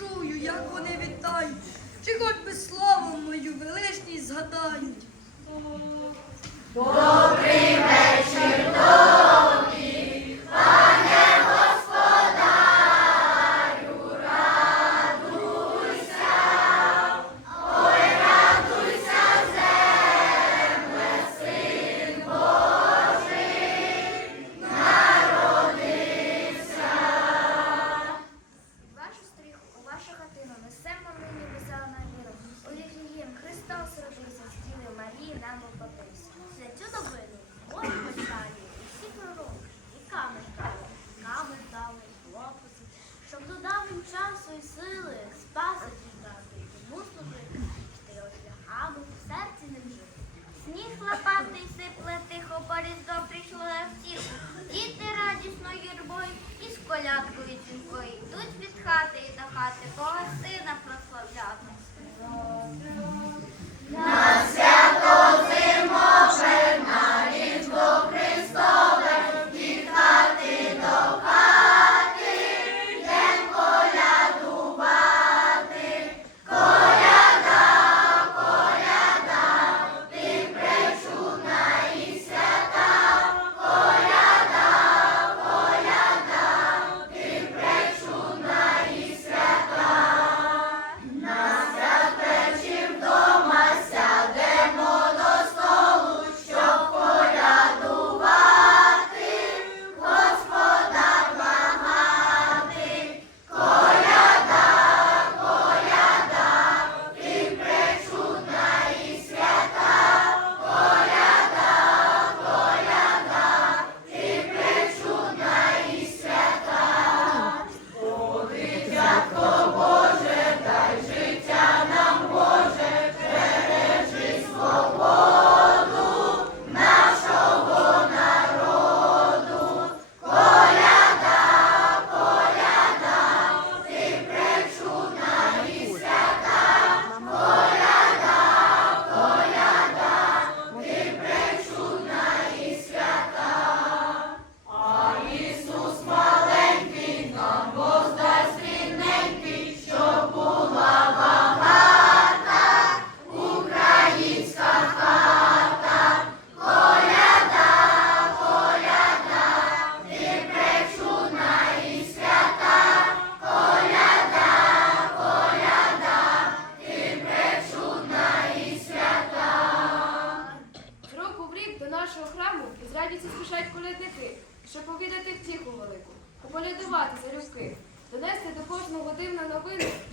я почую, як вони вітають. Чи хоч би слово мою величність згадають. Вашу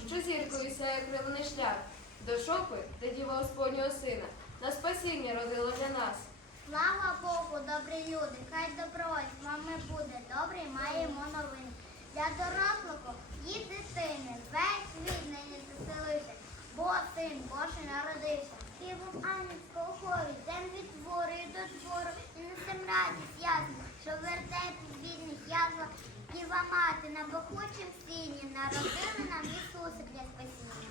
що зіркою сяє кривний шлях, до шопи, де діва Господнього сина, на спасіння родила для нас. Слава Богу, добрі люди, хай добро з вами буде. Добрий маємо новини. Для дорослого і дитини весь світ нині заселився, бо син Божий народився. Співом ангельського хору, день від твору і до твору, і несем радість ясну, що в вертепі бідних язва Діва мати на бахучим сіні народили нам Ісуса для спасіння.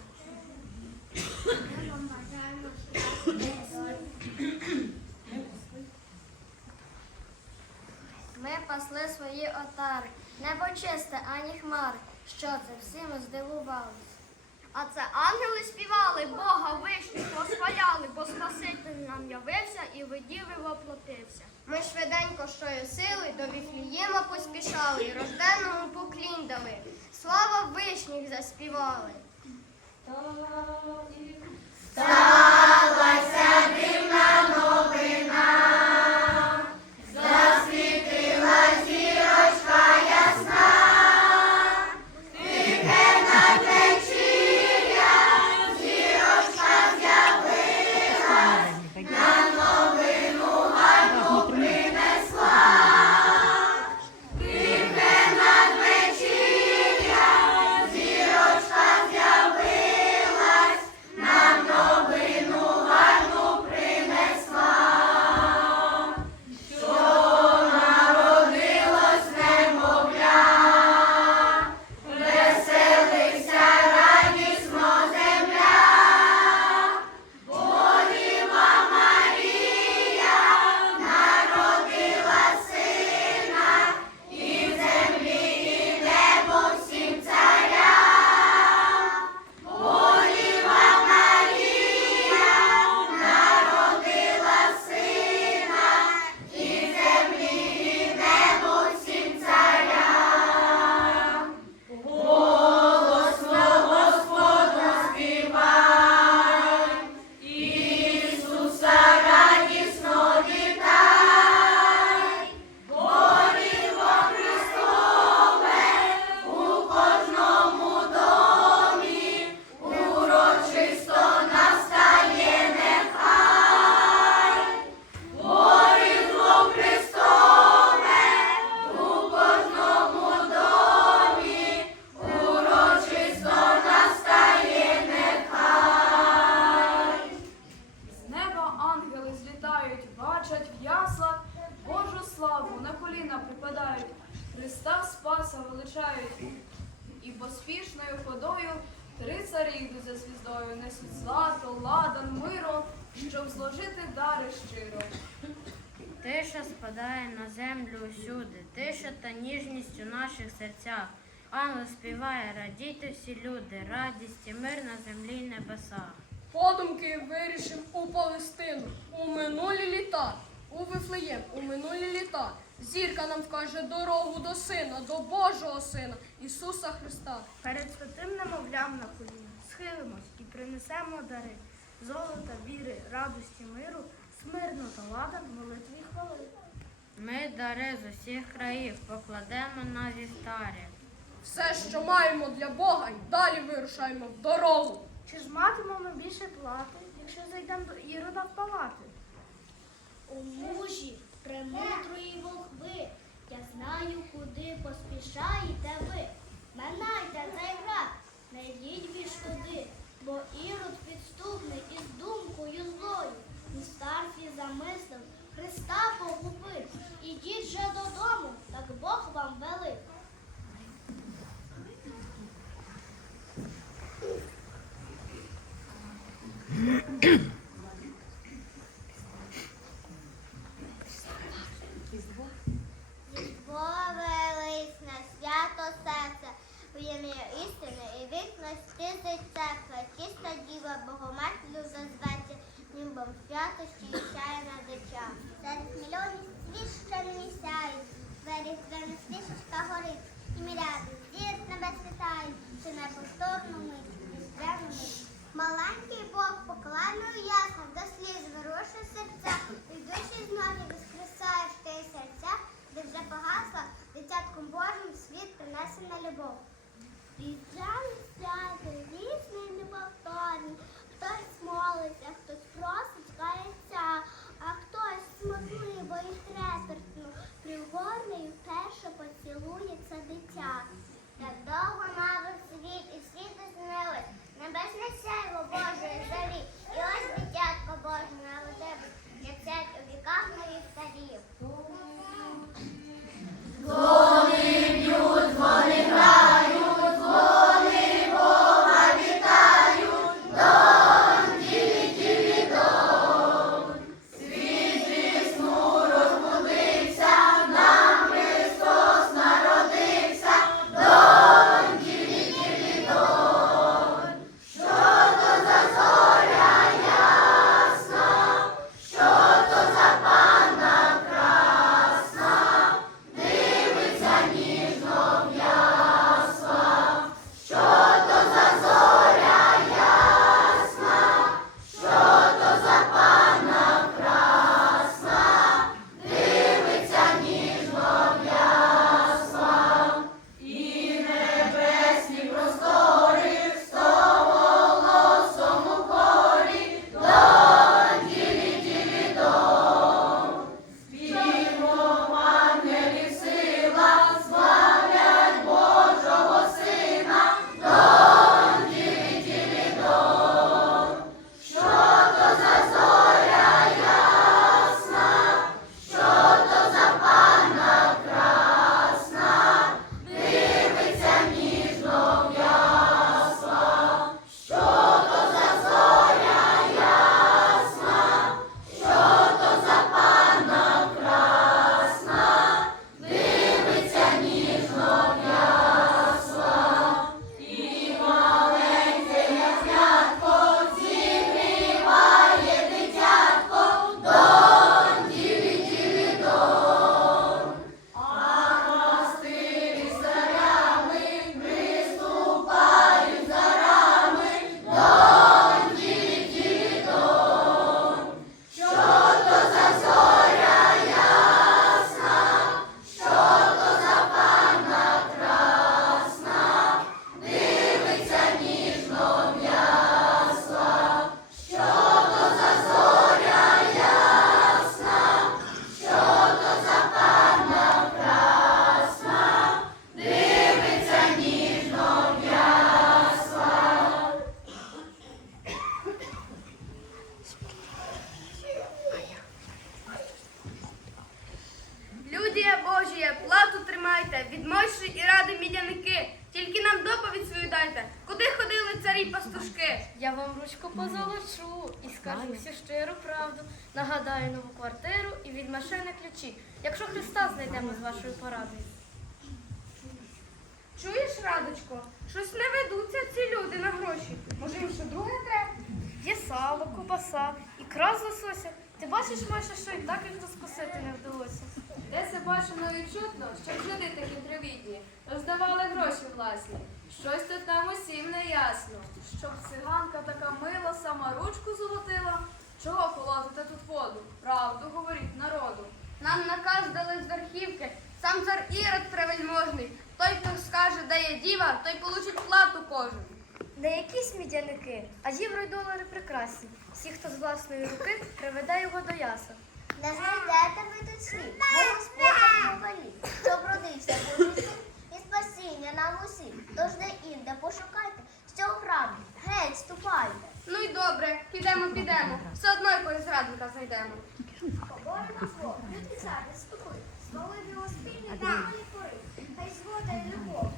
Ми пасли свої отари, небо чисте, ані хмари. Що це всі ми здивувались? А це ангели співали, Бога вишню восхваляли, бо Спаситель нам явився і видів і воплотився. Ми швиденько, що сили, до Віфлієма поспішали, і рожденному поклінь дали. Слава вишніх заспівали. Зірочка цари йдуть за звіздою, несуть злато, ладан, миро, щоб зложити дари щиро. Тиша спадає на землю усюди, тиша та ніжність у наших серцях. Ангел співає, радійте всі люди, радість і мир на землі й небесах. Подумки вирішим у Палестину у минулі літа, у Вифлеєм, у минулі літа. Зірка нам вкаже дорогу до сина, до Божого Сина, Ісуса Христа. Перед святим немовлям на коліна схилимось і принесемо дари золота, віри, радості, миру, смирно та ладан, молитві хвали. Ми дари з усіх країв покладемо на вівтарі. Все, що маємо для Бога, й далі вирушаємо в дорогу. Чи ж матимемо більше плати, якщо зайдемо до Ірода в палати? У мужі премудрої волхви, я знаю, куди поспішаєте ви. Минайте цей град, не йдіть більш туди, бо ірод підступний із думкою злою. Старфі замислив, Христа погубив. Ідіть же додому, так Бог вам велить. Різдво Bu yemeği üstüne evet кубаса, ікра з лосося. Ти бачиш, Маша, що і так їх розкусити не вдалося. Де це бачено і чутно, щоб люди такі привітні, роздавали гроші власні. Щось тут нам усім не ясно. Щоб циганка така мила, сама ручку золотила. Чого колотите тут воду? Правду говоріть народу. Нам наказ дали з верхівки. Сам цар Ірод превельможний. Той, хто скаже, де є діва, той получить плату кожен. Не якісь мідяники, а євро й долари прекрасні. Всі, хто з власної руки, приведе його до яса. Не знайдете ви тут слід, бо Господь повелів, щоб родився Божий син і спасіння нам усім. Тож де інде пошукайте, з цього храму, геть ступайте. Ну й добре, підемо, підемо. Все одно якогось зрадника знайдемо. Поборемо зло, люди зараз ступи, смоли його спільні давної пори. Хай згода і любов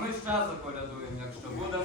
ми ще заколядуємо, якщо буде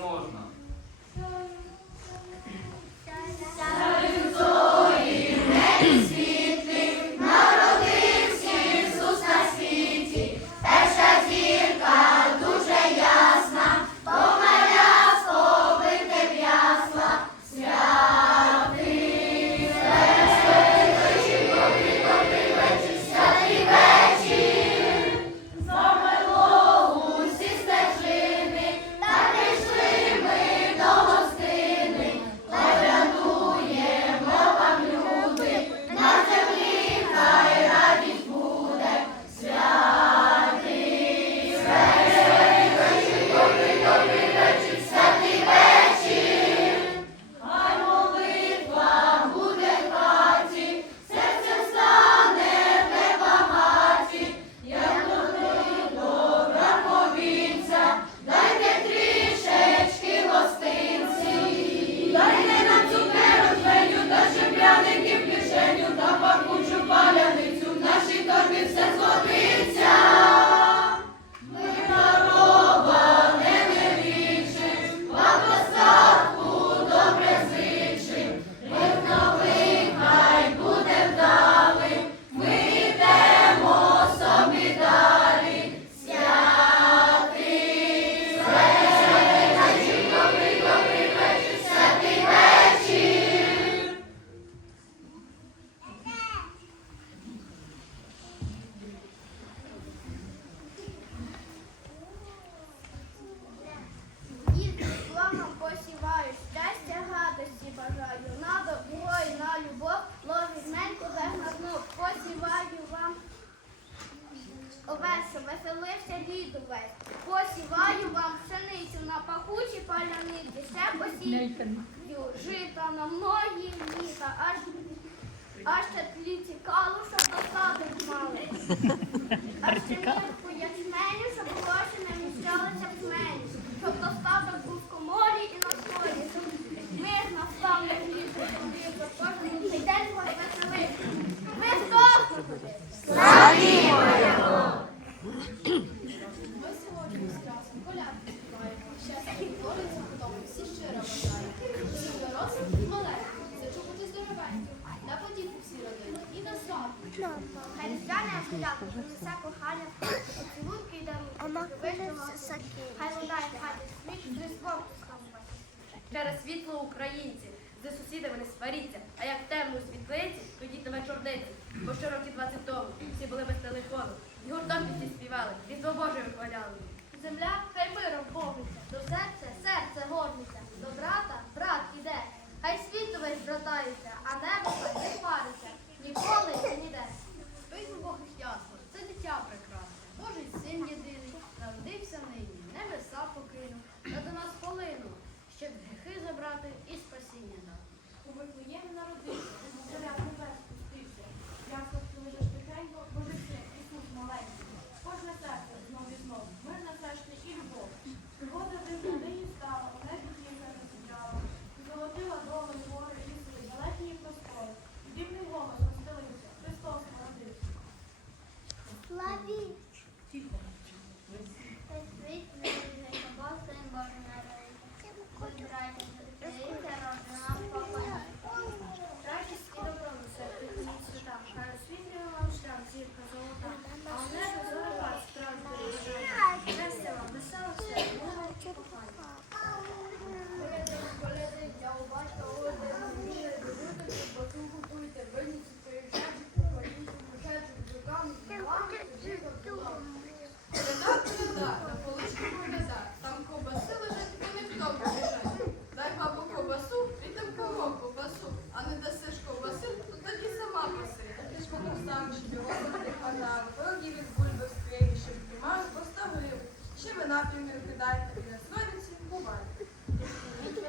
не кидайте і на зловіці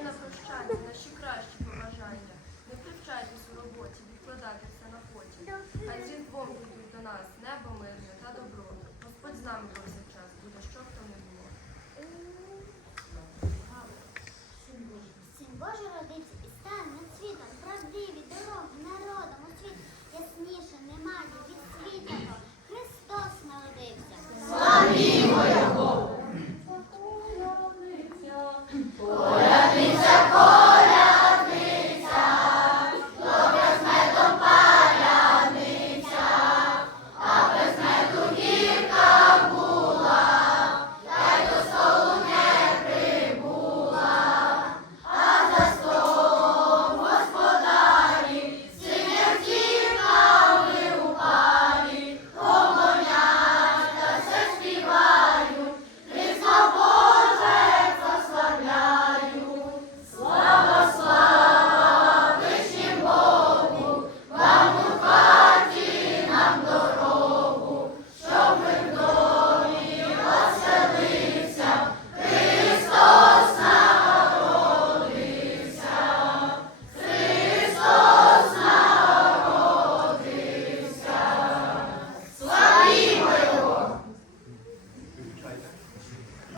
на прощання, наші кращі побажання. Не привчайтесь у роботі, відкладайте все на потім. Хай зі двом будуть до нас небо мирне та добро. Господь з нами повсякчас буде, що то не було. Родить